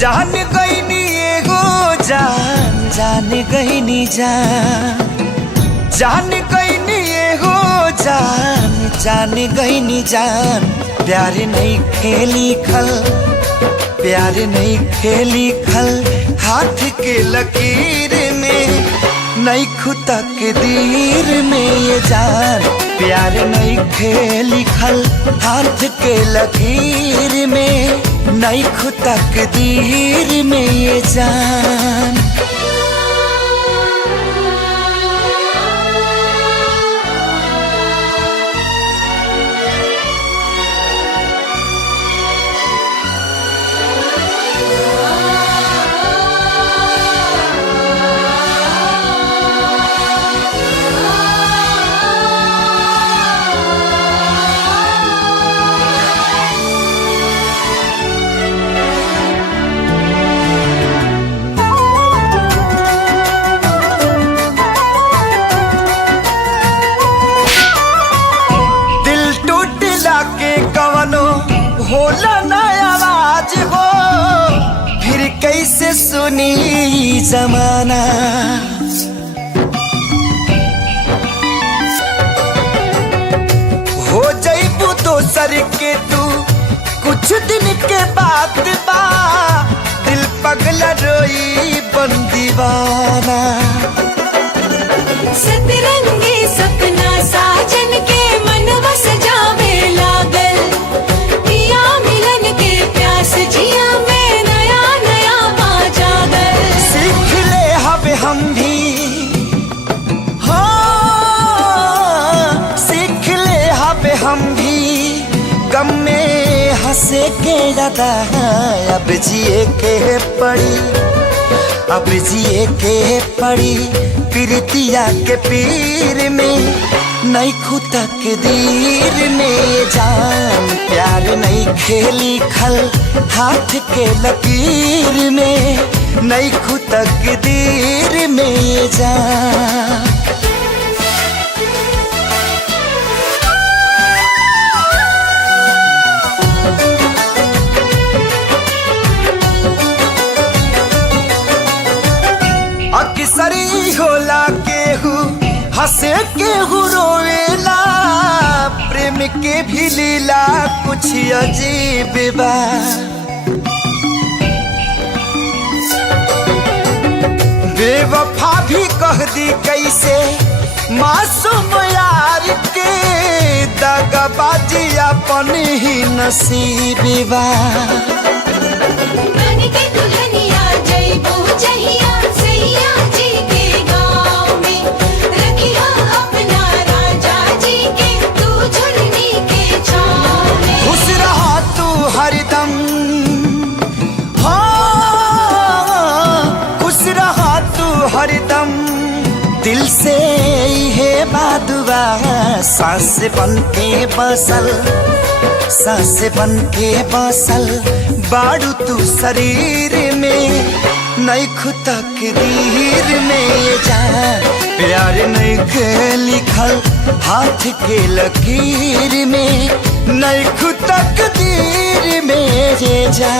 जान गईनी एगो जान जान गईनी जान गईनी एगो जान जान गईनी जान। प्यार नहीं खेली खल प्यार नहीं खेली खल हाथ के लकीर में नहीं खुदा के दीर में ये जान। प्यार नहीं खेली खल हाथ के लकीर में नहीं खुदा के दीर में ये जान। होला ना आवाज हो फिर कैसे सुनी जमाना। हो जाइबू दोसर के तू कुछ दिन के बाद बा दिल पगला रोई बन दीवाना। सतरंगी सपना साजन के मन बस जावे लागल जिया में नया नया बाजागर। सीख ले हवे हम भी हो सीख ले हवे हम भी गम में हंसे के ज्यादा अब जिए के पड़ी अब जिए के पड़ी प्रीतिया के पीर में नहीं खुदा के दीर में जान। प्यार नहीं खेली खल हाथ के लकीर में नहीं खुदा के दीर में जान। अक्सरी होला केहू हंसे केहू रोवेला प्रेम के भी लीला कुछ अजीब बा। बेवफा भी कह दी कैसे मासूम यार के दगाबाजी अपन ही नसीब बा। हरदम खुश रहा तू हरदम दिल से है बादुआ। सांस बन के बसल बाड़ू तू शरीर में नहीं खुदा के दीर में जान। प्यार नहीं के लिखल हाथ के लकीर में नहीं खुदा के दीर में जा।